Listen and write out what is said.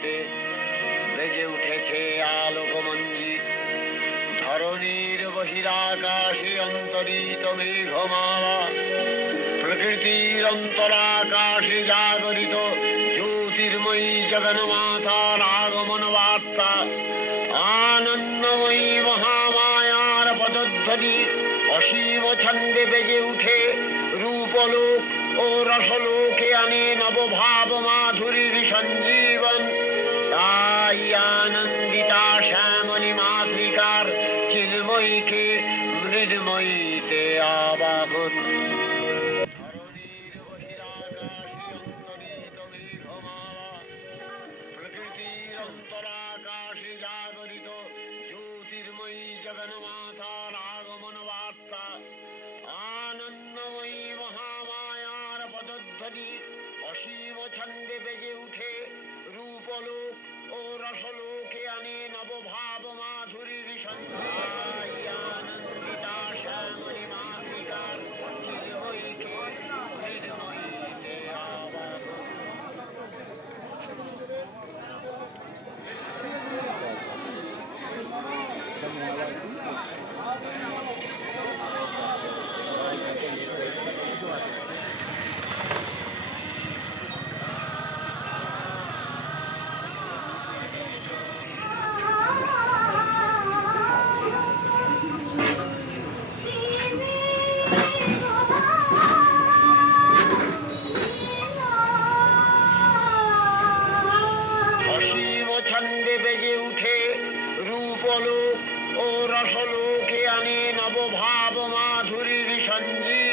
হাতে বেজে উঠেছে আলোকমঞ্জিত। ধরণীর বহিরাকাশে অন্তরিত মেঘমালা, প্রকৃতির অন্তরাকাশে জাগরিত জ্যোতির্ময়ী জগন্মাতার আগমন বার্তা। আনন্দময়ী মহামায়ার পদধ্বনি অসীম ছন্দে বেজে উঠে রূপলোক ও রসলোকে আনে নবভাব মাধুরীর সঞ্জীবন। তাই আনন্দিতা শ্যামলী মাতৃকার চিন্ময়ীকে মৃন্ময়ীতে আবাহন। ধরণীর বহিরাকাশে অন্তরিত মেঘমালা, প্রকৃতির অন্তরাকাশে জাগরিত জ্যোতির্ময়ী জগন্মাতার আগমন বার্তা। আনন্দময়ী মহামায়ার পদধ্বনি অসীম ছন্দে বেজে উঠে রূপলোক ও রসলোকে আনে নবভাব মাধুরীর সঞ্চাই। আনন্দিতা শ্যামলী মাতৃকার চিন্ময়ীকে মৃন্ময়ীতে আবাহন। অসীম ছন্দে বেজে উঠে রূপলোক ও রসলোকে আনে নবভাব মাধুরীর সঞ্জীবন।